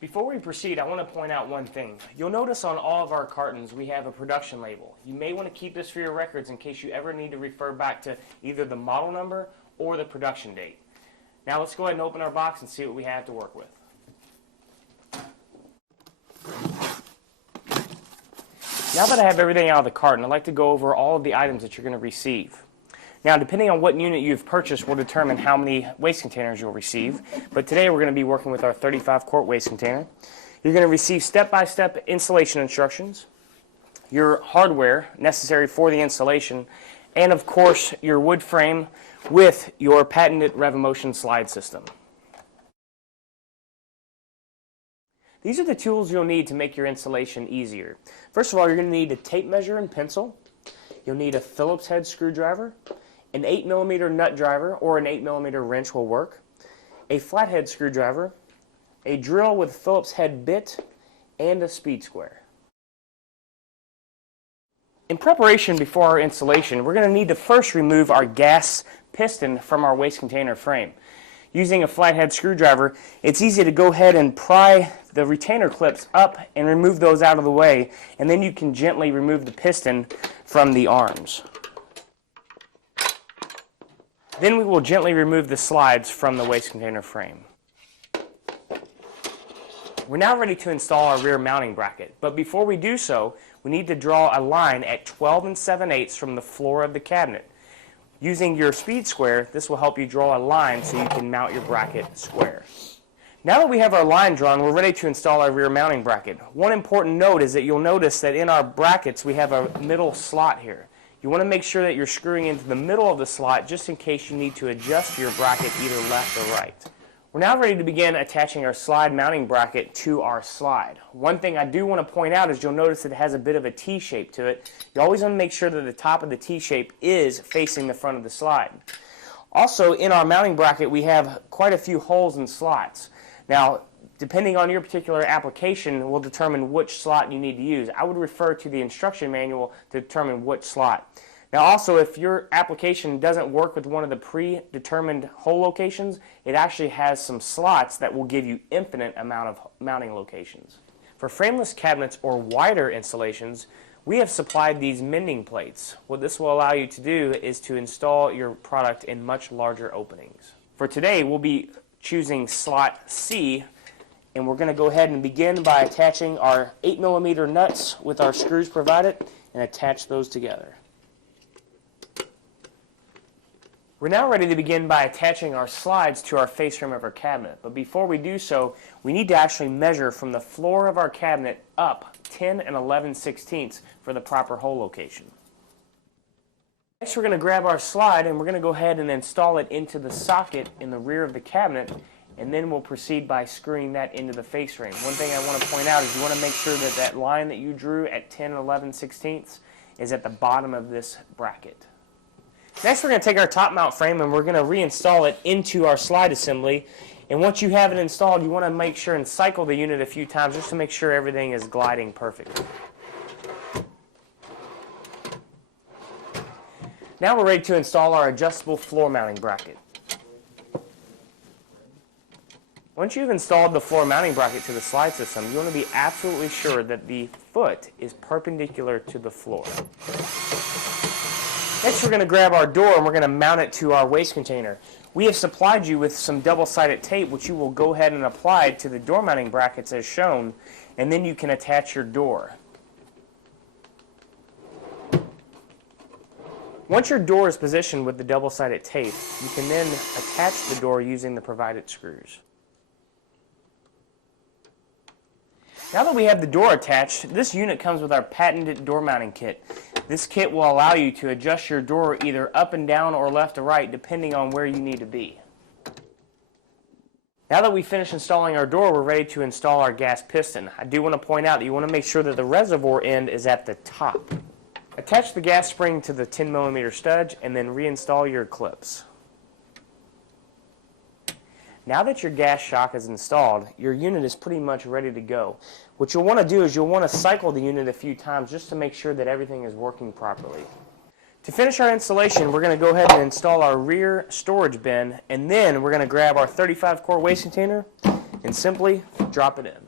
Before we proceed, I want to point out one thing. You'll notice on all of our cartons we have a production label. You may want to keep this for your records in case you ever need to refer back to either the model number or the production date. Now let's go ahead and open our box and see what we have to work with. Now that I have everything out of the carton, I'd like to go over all of the items that you're going to receive. Now, depending on what unit you've purchased will determine how many waste containers you'll receive. But today we're going to be working with our 35-quart waste container. You're going to receive step-by-step installation instructions, your hardware necessary for the installation, and of course your wood frame with your patented Rev-A-Motion slide system. These are the tools you'll need to make your installation easier. First of all, you're going to need a tape measure and pencil. You'll need a Phillips head screwdriver. An 8mm nut driver or an 8mm wrench will work, a flathead screwdriver, a drill with a Phillips head bit, and a speed square. In preparation before our installation, we're going to need to first remove our gas piston from our waste container frame. Using a flathead screwdriver, it's easy to go ahead and pry the retainer clips up and remove those out of the way, and then you can gently remove the piston from the arms. Then we will gently remove the slides from the waste container frame. We're now ready to install our rear mounting bracket, but before we do so, we need to draw a line at 12 7/8 from the floor of the cabinet. Using your speed square, this will help you draw a line so you can mount your bracket square. Now that we have our line drawn, we're ready to install our rear mounting bracket. One important note is that you'll notice that in our brackets we have a middle slot here. You want to make sure that you're screwing into the middle of the slot just in case you need to adjust your bracket either left or right. We're now ready to begin attaching our slide mounting bracket to our slide. One thing I do want to point out is you'll notice it has a bit of a T-shape to it. You always want to make sure that the top of the T-shape is facing the front of the slide. Also, in our mounting bracket we have quite a few holes and slots. Now, depending on your particular application will determine which slot you need to use. I would refer to the instruction manual to determine which slot. Now also, if your application doesn't work with one of the predetermined hole locations, it actually has some slots that will give you infinite amount of mounting locations. For frameless cabinets or wider installations, we have supplied these mending plates. What this will allow you to do is to install your product in much larger openings. For today, we'll be choosing slot C, and we're going to go ahead and begin by attaching our 8mm nuts with our screws provided and attach those together. We're now ready to begin by attaching our slides to our face frame of our cabinet, but before we do so, we need to actually measure from the floor of our cabinet up 10 11/16 for the proper hole location. Next, we're going to grab our slide and we're going to go ahead and install it into the socket in the rear of the cabinet, and then we'll proceed by screwing that into the face frame. One thing I want to point out is you want to make sure that that line that you drew at 10 11/16 is at the bottom of this bracket. Next, we're going to take our top mount frame and we're going to reinstall it into our slide assembly. And once you have it installed, you want to make sure and cycle the unit a few times just to make sure everything is gliding perfectly. Now we're ready to install our adjustable floor mounting bracket. Once you've installed the floor mounting bracket to the slide system, you want to be absolutely sure that the foot is perpendicular to the floor. Next, we're going to grab our door and we're going to mount it to our waste container. We have supplied you with some double-sided tape which you will go ahead and apply to the door mounting brackets as shown, and then you can attach your door. Once your door is positioned with the double-sided tape, you can then attach the door using the provided screws. Now that we have the door attached, this unit comes with our patented door mounting kit. This kit will allow you to adjust your door either up and down or left or right depending on where you need to be. Now that we've finished installing our door, we're ready to install our gas piston. I do want to point out that you want to make sure that the reservoir end is at the top. Attach the gas spring to the 10mm stud and then reinstall your clips. Now that your gas shock is installed, your unit is pretty much ready to go. What you'll want to do is you'll want to cycle the unit a few times just to make sure that everything is working properly. To finish our installation, we're going to go ahead and install our rear storage bin, and then we're going to grab our 35-quart waste container and simply drop it in.